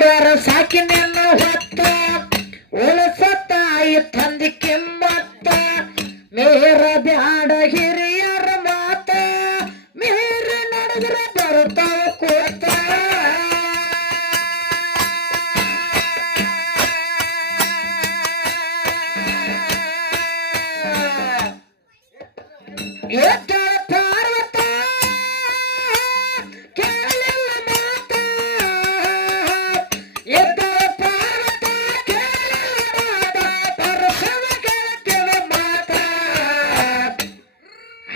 ಮಾಡ್ಯಾರ ಸಾಕಿ ನಿನ್ನ ಹೊತ್ತ ಉಳಸತ್ತಾಯಿ ತಂದಿ ಕಿಮ್ಮತ್ತ ಮೇರ ಬ್ಯಾಡ ಹಿರಿಯರ ಮಾತ ಮೇರ ನಡೆದ್ರ ಬರ್ತಾವ ಕೂತ ಎದ್ದ ಪಾರ್ವತ ಕೇಳಿಲ್ಲ ಮಾತ ಎದ್ದ ಪಾರ್ವತ ಕೇಳಿಲ್ಲ ಮಾತ ಪರಶವ ಕೇಳ್ತಿವ ಮಾತ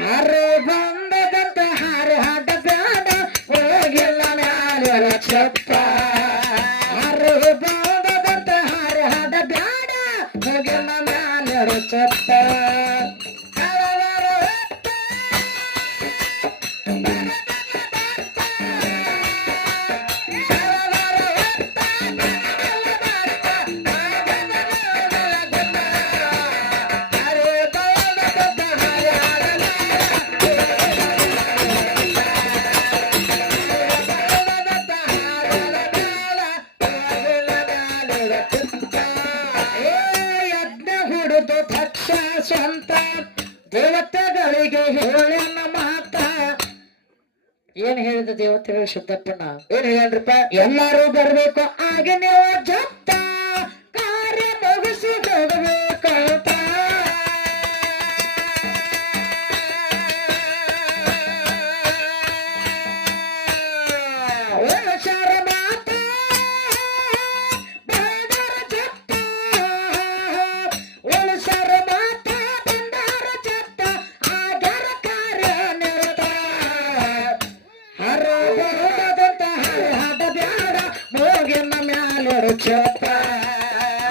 ಹರೆ ಬಂದದಂತ ಹರೆ ಹಾಡ ಬ್ಯಾಡ ಹೋಗಿಲ್ಲ ಮ್ಯಾಲ ಚಪ್ಪ ಹರೆ ಬಂದದಂತ ಹರೆ ಹಾಡ ಬ್ಯಾಡ ಹೋಗಿಲ್ಲ ಮ್ಯಾಲ ಚಪ್ಪ ಸ್ವಂತ ದೇವತೆಗಳಿಗೆ ಹೇಳಿನ ಮಾತ ಏನ್ ಹೇಳಿದ ದೇವತೆಗಳು ಶುದ್ಧಪ್ಪನ ಏನ್ ಹೇಳ್ರಪ್ಪ ಎಲ್ಲಾರು ಬರ್ಬೇಕು ಆಗ ನೀವು ಜಪ್ತ ಕಾರ್ಯ ಮುಗಿಸಿ ಹೋಗಬೇಕಂತ ಚಪ್ಪ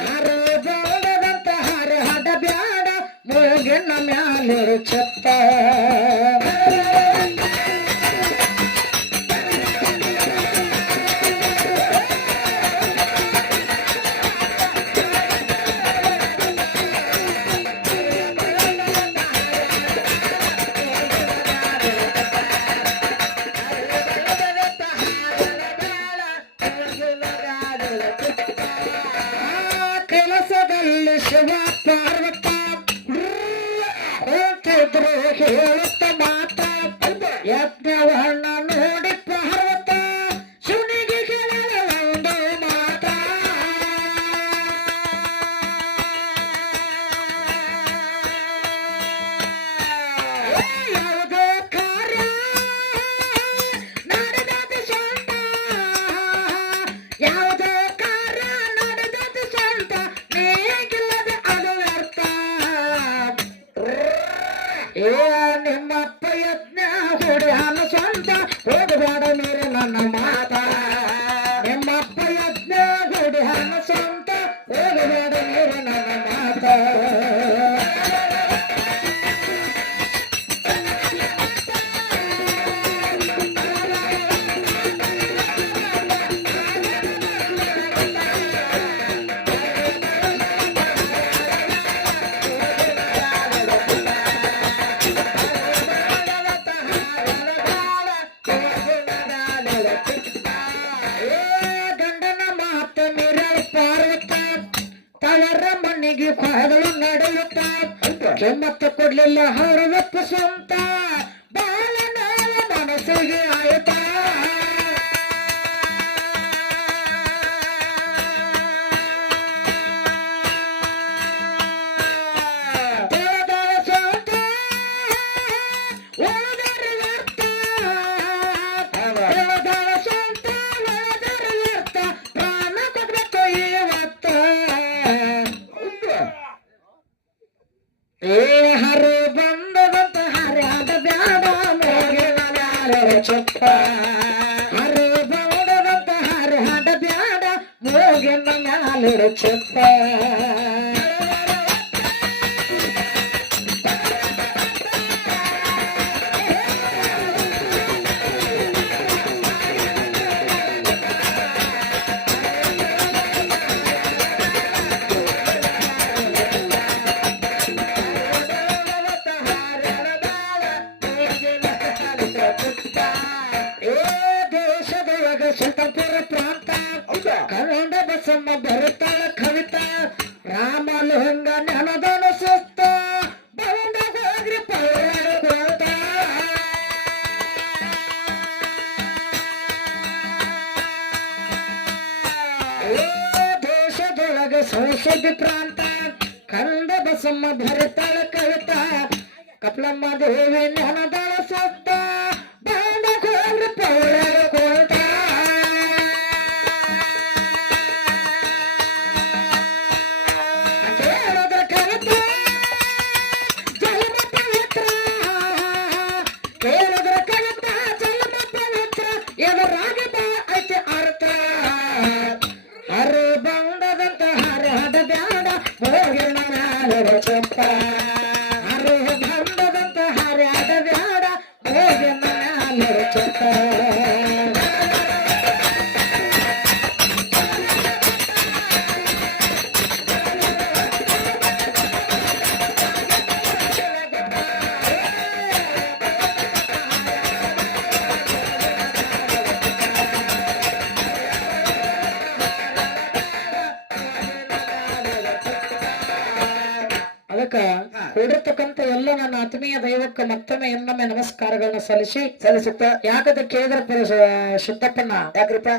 ಹರೆ ಬೇಡದಂತ ಹರೆ ಹಡ ಬ್ಯಾಡ ಮೂಗಿನ ಮ್ಯಾಲೆ ಚಪ್ಪ ಕೆಲಸದಲ್ಲಿ ಶಿವ ಪಾರ್ವತ ಹೋಗ್ತಿದ್ರು ಹೇಳುತ್ತ ಮಾತ ಯಜ್ಞವನ್ನ ನೋಡಿ ಪಾರ್ವತ ಶಿವನಿಗೆ ಕೇಳಲ ಒಂದು ಮಾತ ಯಾವುದೇ ಕಾರ್ಯ ನಡೆದ ಸ್ವಂತ ಯಾವುದೇ ಕಾರ್ಯ ನಡೆದ ಸ್ವಂತ ನೀಗಿಲ್ಲದೆ ಅದು ವ್ಯರ್ಥ ಏ ನಿಮ್ಮಪ್ಪ ಯಜ್ಞ ಹೊಡೆ ಹಾಲ ಸ್ವಂತ ಹೋಗಬೇಡ ಮೇರೆ ನನ್ನ ಮಾತ ನಿಮ್ಮಪ್ಪ ಯಜ್ಞ ಹೊಡೆ ಹಾಲ ಸ್ವಂತ ಹೋಗಬೇಡ ಮೇರೆ ನನ್ನ ಮಾತ ಮಣ್ಣಿಗೆ ಪಾದಗಳು ನಡೆಯುತ್ತ ಕೆಮ್ಮತ್ತ ಕೊಡ್ಲಿಲ್ಲ ಹರವಪ್ಪ ಸ್ವಂತ ಬಾಳ ನಾಳ ಮನಸ್ಸಿಗೆ ಆಯ್ತಾ ಹರೆ ಬಂದದಂತ ಹರೆ ಆದ ಬ್ಯಾಡ ಚಪ್ಪ ಹರೆ ಬಂದದಂತ ಹರೆ ಆದ ಬ್ಯಾಡ ಮೂಗಿನ ಮ್ಯಾಲೆ ಚಪ್ಪ ಕನ್ನಡ ಬಸಮ್ಮ ಬರುತ್ತಾಳ ಕವಿತಾ ರಾಮಲಿಂಗ ನೆನದನು ಸುಸ್ತ ಬಂದ ಹೋಗ್ರಿ ಪೌರಾಡ ದೇಶದೊಳಗೆ ಸಂಸದಿ ಪ್ರಾಂತ ಕನ್ನಡ ಬಸಮ್ಮ ಬರುತ್ತಾಳ ಕವಿತಾ ಕಪ್ಲಮ್ಮ ದೇವಿ ನೆನದಳ ಸುಸ್ತ ಬಂದ ಹೋಗ್ರಿ ಪೌರಾಡ ಅದಕ್ಕ ಕೂಡಿರ್ತಕ್ಕಂಥ ಎಲ್ಲ ನನ್ನ ಆತ್ಮೀಯ ದೈವಕ್ಕೆ ಮತ್ತೊಮ್ಮೆ ಇನ್ನೊಮ್ಮೆ ನಮಸ್ಕಾರಗಳನ್ನ ಸಲ್ಲಿಸುತ್ತ ಯಾಕಂತ ಕೇಳಿದ್ರೆ ಸಿದ್ದಪ್ಪನ ಯಾಕ್ರಿಪ್ಪ